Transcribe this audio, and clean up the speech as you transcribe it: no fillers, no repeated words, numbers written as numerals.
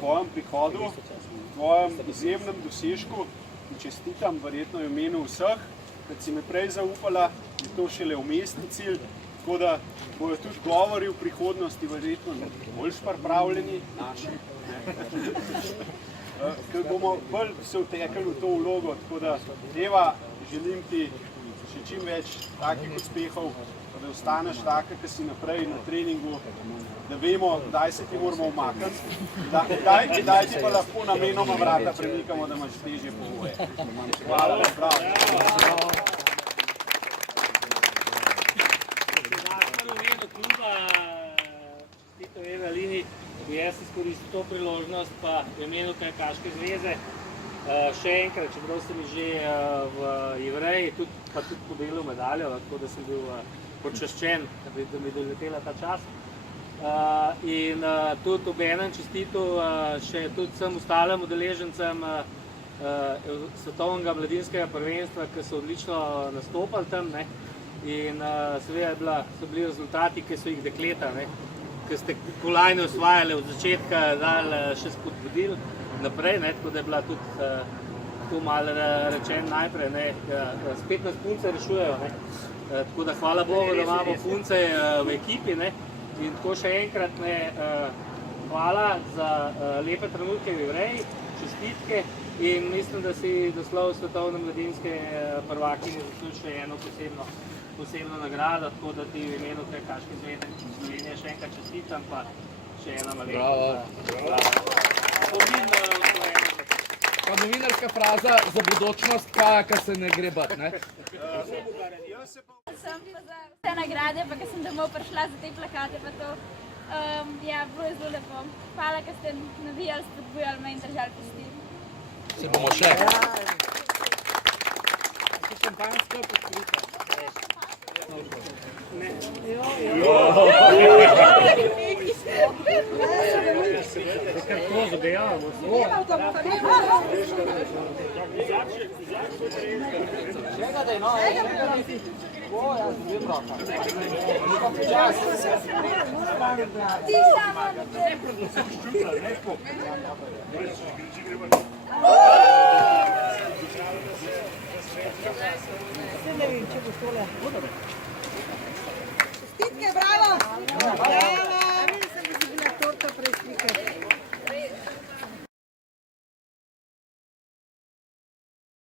tvojem prihodu, tvojem izjemnem dosežku in čestitam verjetno v imenu vseh, kad si me prej zaupala, je to šele umestni cilj, tako da bojo tudi govori v prihodnosti verjetno bolj pripravljeni, naši, ker bomo bolj se vtekli v to vlogo, tako da Eva, želim ti še čim več takih uspehov, da ostaneš taka, ki si naprej na treningu, da vemo, kdaj se ti moramo umakniti, kdaj ti pa lahko namenoma vrata premikamo, da imaš težje pogoje. Hvala, bravo. Tito Eva Lini, bi jaz izkoristil to priložnost, pa v imenu Kajakaške zveze, še enkrat, čeprav sem že v Jevreji, pa tudi podelil medaljo, tako da sem bil počaščen, da mi je doletela ta čas. In tudi ob enem čestitu še tudi vsem ostalim udeležencem svetovnega mladinskega prvenstva, ki so odlično nastopali tam. In seveda so bili rezultati, ki so jih dekleta, ki ste kolajne osvajali od začetka, dali še spodbudili naprej, tako da je bila tudi tako malo rečen najprej, spet nas punce rešujejo. Tako da hvala Bogu, da imamo punce v ekipi. In tako še enkrat hvala za lepe trenutke v Jevreji, čestitke in mislim, da si doslov svetovne mladinske prvakinje zasluži eno posebno nagrado, tako da ti v imenu Kajakaške zveze Slovenije še enkrat čestitam, pa še ena malenkost. Pa novinarska fraza za budućnost kajaka se ne gre bat, ne? Sem pa za vse nagrade, pa ko sem domov prišla za te plakate, pa to, ja, bilo je zelo lepo. Hvala, ker ste navijali, spodbujali me in držali pesti. Se bomo še. Šampanjsko poslušati. Kako zabijamo? Čekaj, no, jaz zbim roka. Ti samo Ne vem, če bo tole.